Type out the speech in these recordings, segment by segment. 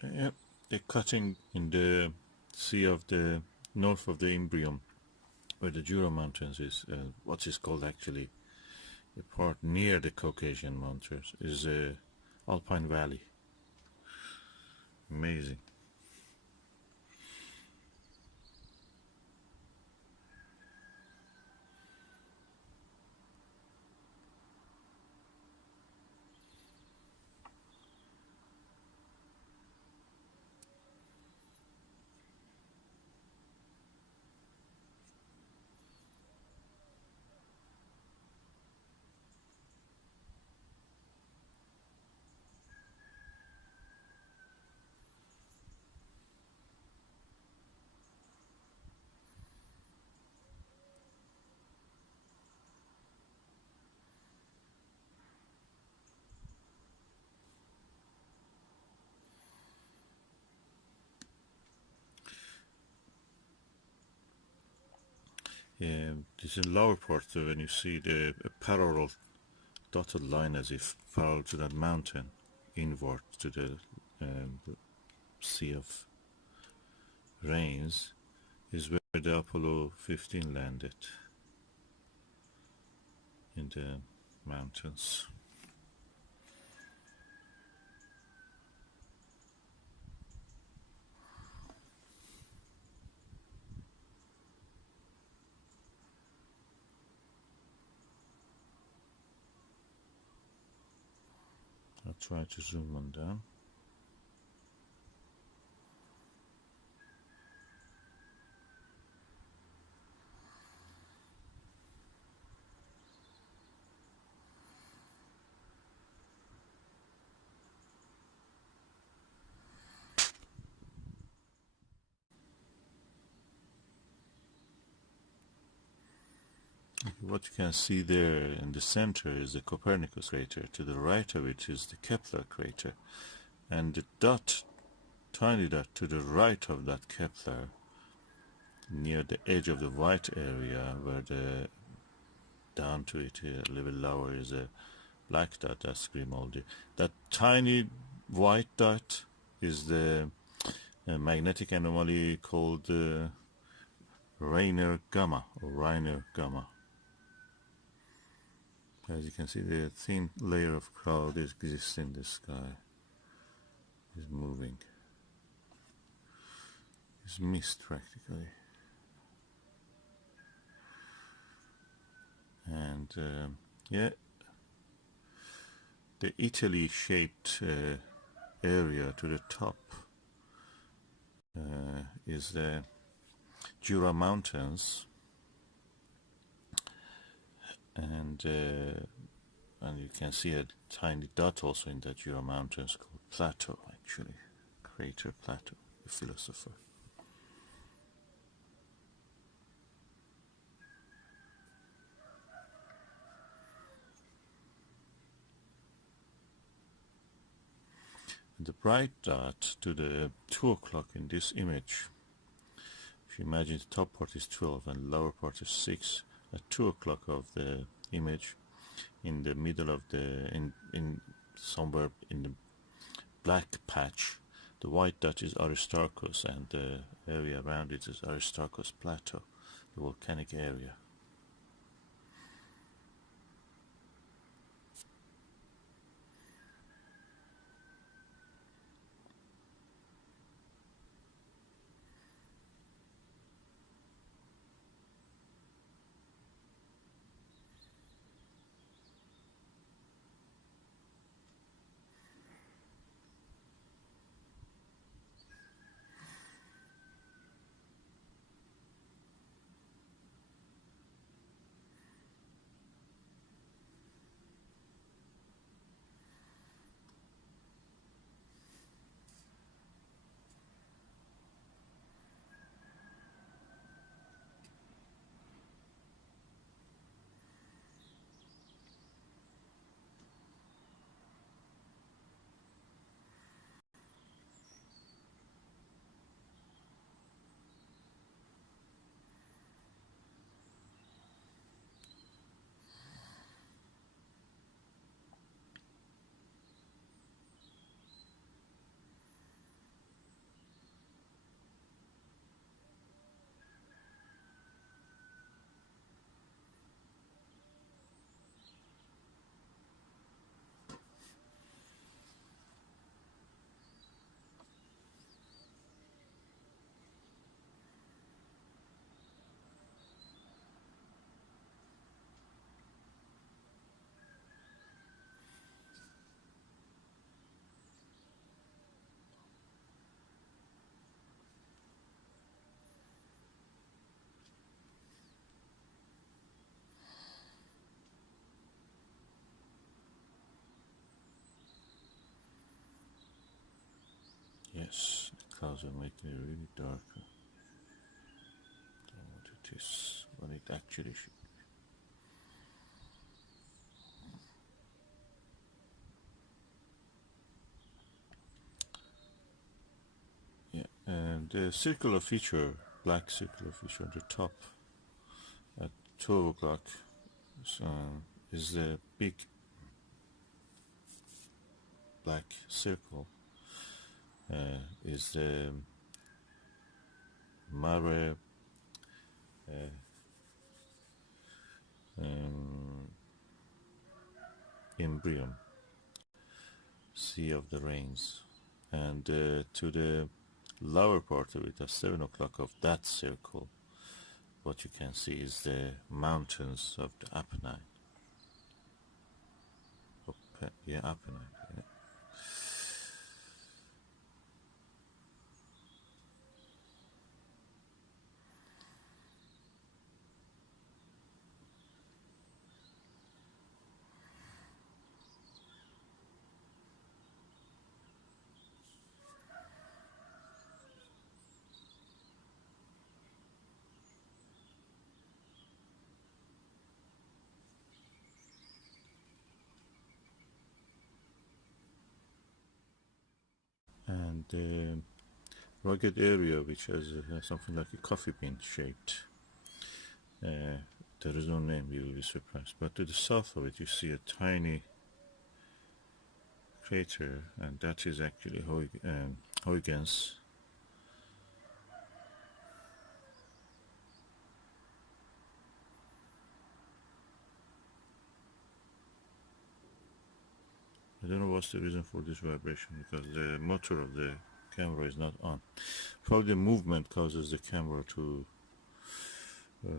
Yeah, the cutting in the sea of the north of the Imbrium, where the Jura Mountains is, what is called actually the part near the Caucasian Mountains, is Alpine Valley. Amazing. Yeah, this is lower part, so when you see the parallel dotted line as if parallel to that mountain, inward to the Sea of Rains, is where the Apollo 15 landed in the mountains. I'll try to zoom on down. What you can see there in the center is the Copernicus crater. To the right of it is the Kepler crater. And the dot, tiny dot to the right of that Kepler, near the edge of the white area, where the down to it a little lower is a black dot, that's Grimaldi. That tiny white dot is the magnetic anomaly called Reiner gamma, or Reiner gamma. As you can see, the thin layer of cloud exists in the sky. Is moving. It's mist practically. And yeah, the Italy-shaped area to the top is the Jura Mountains, and you can see a tiny dot also in the Jura Mountains called Plateau, actually, crater Plateau, the philosopher. The bright dot to the 2 o'clock in this image, if you imagine the top part is 12 and the lower part is 6, at 2 o'clock of the image, in the middle of the, in somewhere in the black patch, the white dot is Aristarchus, and the area around it is Aristarchus Plateau, the volcanic area. Yes, the clouds are making it really dark. Than what it is, what it actually should. Yeah, and the circular feature, black circular feature on the top at 12 o'clock is the big black circle, is the Mare Imbrium, Sea of the Rains. And to the lower part of it, at 7 o'clock of that circle, what you can see is the mountains of the Apennine. Yeah, Apennine. Yeah. And the rugged area, which has something like a coffee bean shaped. There is no name, you will be surprised. But to the south of it, you see a tiny crater, and that is actually Huygens. I don't know what's the reason for this vibration, because the motor of the camera is not on. Probably the movement causes the camera to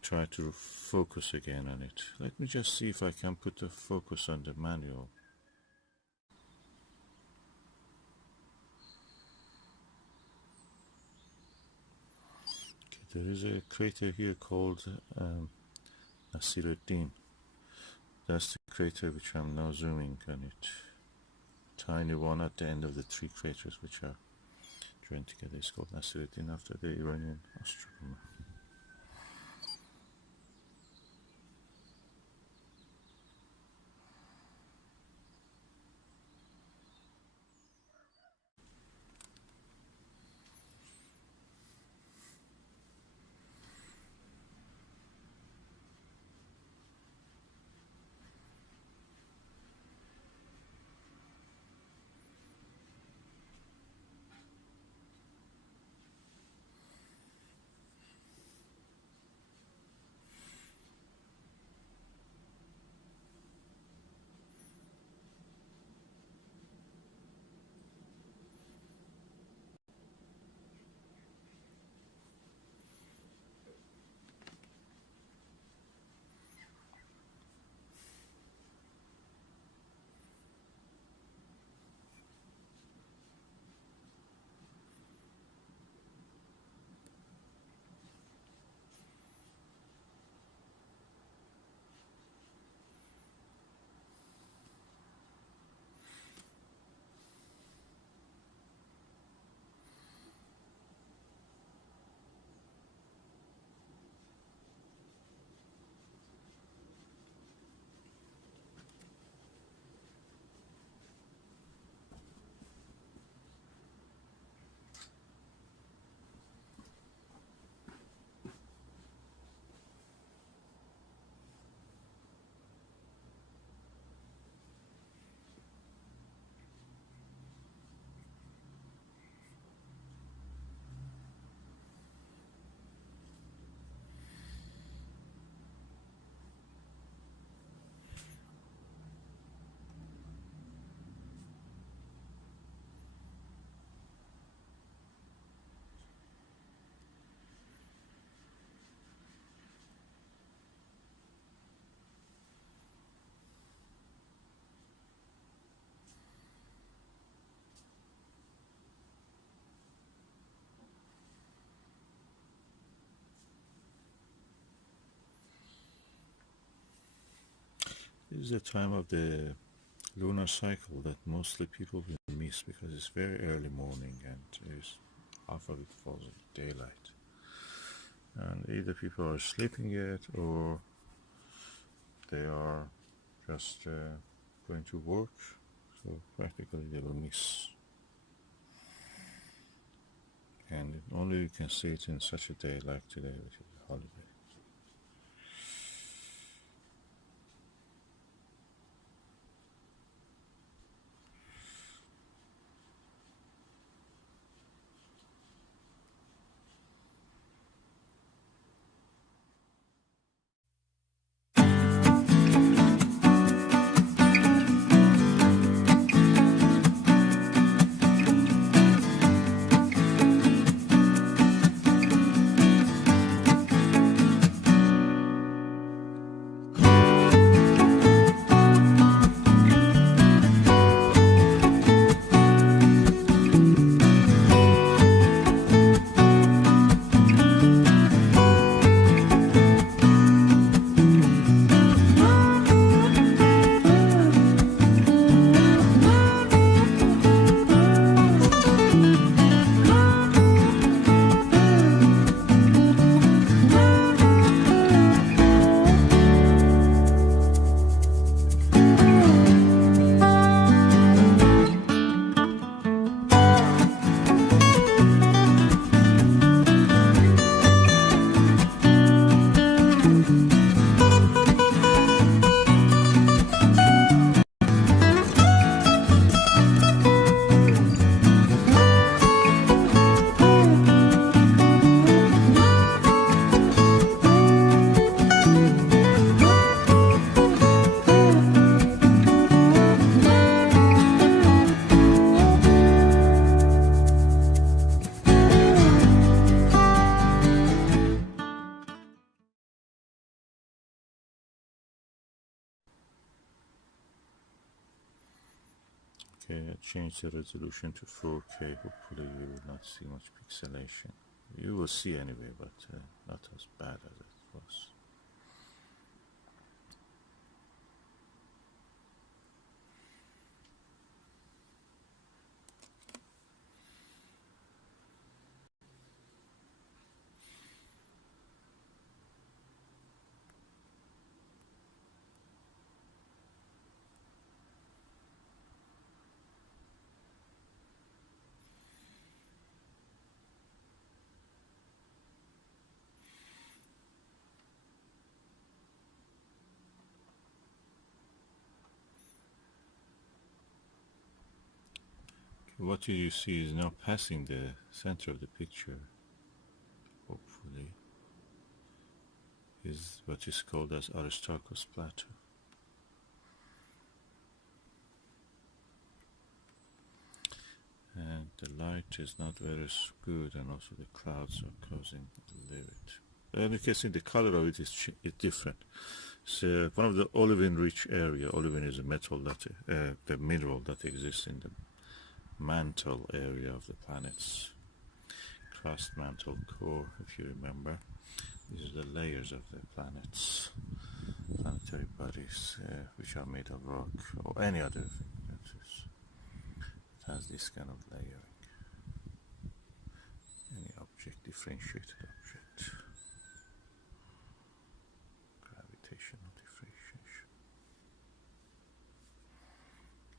try to focus again on it. Let me just see if I can put the focus on the manual. Okay, there is a crater here called Nasiruddin. That's the crater which I'm now zooming on it. Tiny one at the end of the three craters which are joined together. It's called Nasiruddin after the Iranian astronomer. This is the time of the lunar cycle that mostly people will miss because it's very early morning and half of it falls in daylight. And either people are sleeping yet or they are just going to work, so practically they will miss. And only you can see it in such a day like today, which is a holiday. Okay, I changed the resolution to 4K. Hopefully you will not see much pixelation. You will see anyway, but not as bad as it was. What you see is now passing the center of the picture, hopefully, is what is called as Aristarchus Plateau. And the light is not very good, and also the clouds are causing a little bit. And you can see the color of it is different. So one of the olivine-rich area. Olivine is a metal that the mineral that exists in the mantle area of the planet's crust, mantle, core, if you remember. These are the layers of the planet's planetary bodies, which are made of rock or any other thing that has this kind of layering. Any object, differentiated object, gravitational differentiation.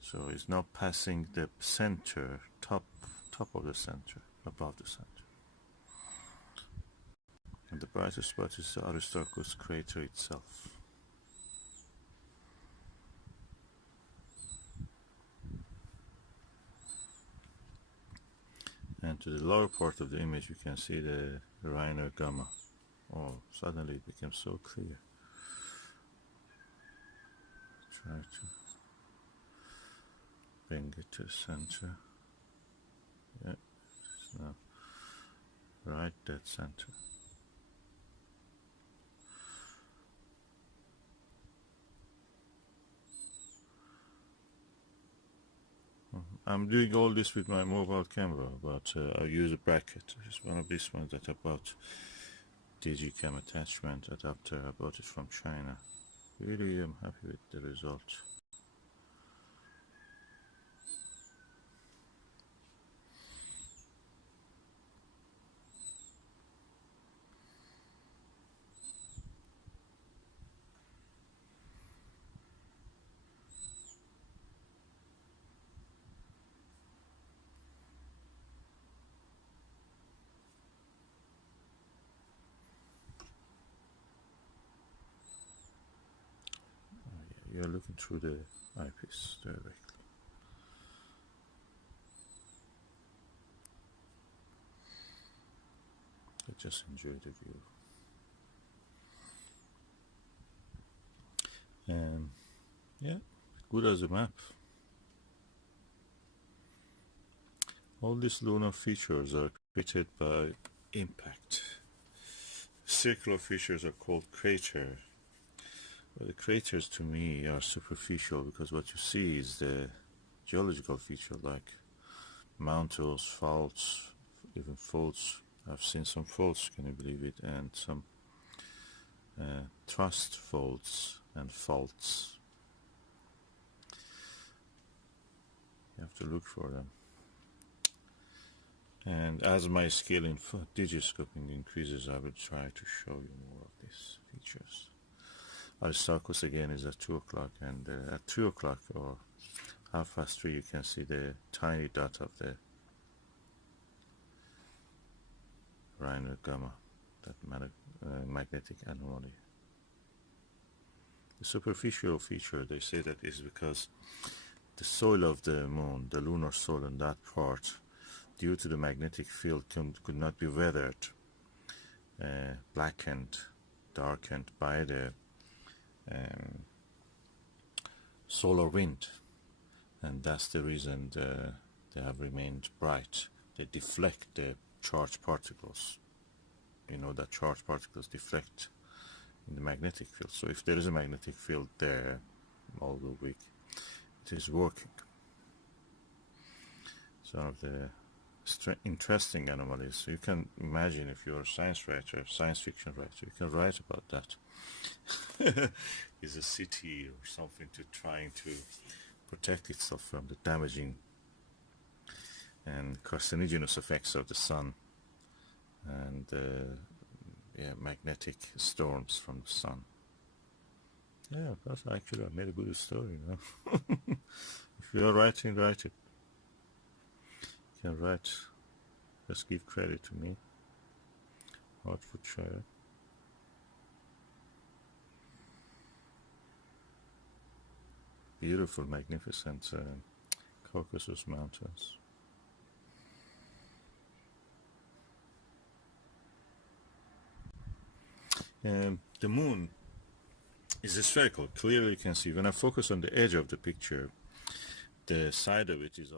So it's now passing the center, top of the center, above the center. And the brightest spot is the Aristarchus crater itself. And to the lower part of the image you can see the Reiner gamma. Oh, suddenly it became so clear. Try to bring it to the center. Yeah, it's now right dead center. I'm doing all this with my mobile camera, but I use a bracket. It's one of these ones that I bought, Digicam attachment adapter. I bought it from China. Really, I'm happy with the result. looking through the eyepiece directly. I just enjoy the view. And yeah, good as a map. All these lunar features are created by impact. Circular features are called crater. Well, the craters to me are superficial because what you see is the geological feature like mountains, faults, even faults. I've seen some faults, can you believe it, and some thrust faults and faults. You have to look for them. And as my skill in digiscoping increases, I will try to show you more of these features. Aristarchus again is at 2 o'clock, and at 3 o'clock or 3:30 you can see the tiny dot of the Reiner gamma, that magnetic anomaly. The superficial feature, they say that is because the soil of the moon, the lunar soil in that part, due to the magnetic field, could not be weathered, blackened, darkened by the solar wind, and that's the reason they have remained bright. They deflect the charged particles. You know that charged particles deflect in the magnetic field. So if there is a magnetic field there, although weak, it is working. Some of the interesting anomalies. You can imagine if you're a science writer, a science fiction writer, you can write about that. Is a city or something trying to protect itself from the damaging and carcinogenous effects of the sun and magnetic storms from the sun. Yeah, but actually I made a good story, you know. If you are writing, write it. You can write. Just give credit to me. Hertfordshire. Beautiful, magnificent Caucasus Mountains. The moon is spherical. Clearly you can see when I focus on the edge of the picture, the side of it is